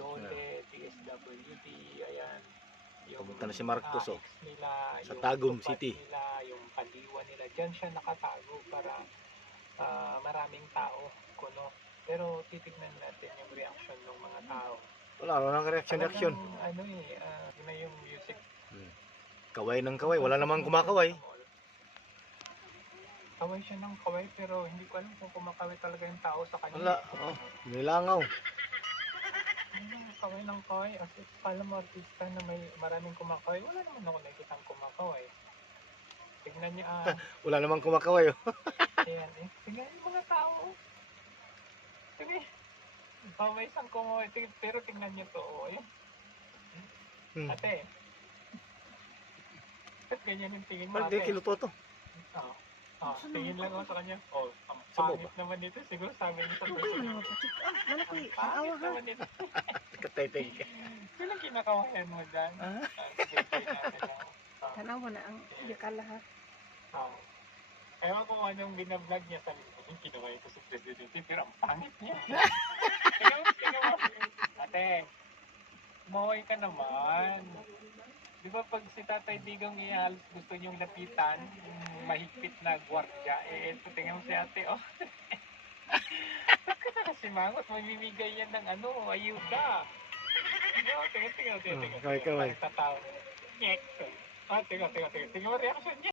Dole, DSWD, ayan. Yung Pumunta na si Marcos, ex nila, sa yung Tagum tupad City. nila, yung paliwan nila. Diyan siya nakatago para maraming tao. Kuno. Pero titignan natin yung reaction ng mga tao. Wala nang reaction. Ano na yung music. Kaway ng kaway, wala namang kumakaway. Kaway siya ng kaway pero hindi ko alam kung kumakaway talaga yung tao sa kanya. Wala, nilangaw. Kaway ng kaway. Kasi kala mo artista na may maraming kumakaway. Wala naman ako nakikitang kumakaway. Tignan niyo Wala namang kumakaway. ayan tignan yung mga tao. Sige. May isang kumaway. Pero tignan niyo to. Ate. Ba't ganyan yung tingin mo, Hindi, ate? kinuto to. Tingin lang ako sa kanya. Ang Sumo pangit naman nito. Siguro sabi niyo sa Ako person. man ako patik. Wala ko Ang awa pangit ha. naman nito. Kataytay ka. Sino kinakawayan mo dyan? Tanawa na ang yakala ha. Ewan ko kung anong binablog niya sa yung kinaway ko si Presidente, pero ang pangit niya. Tingnan mo. Ate, maway ka naman. Di ba pag si Tatay Digong halos gusto niyong lapitan, yung mahigpit na gwardya, ito, tingnan mo si ate, Ba't ka na kasi mangot? Mamimigay yan ng ayuda. Tingnan. Kaway. Tatawa. Nyek. Tingnan mo reaction niya.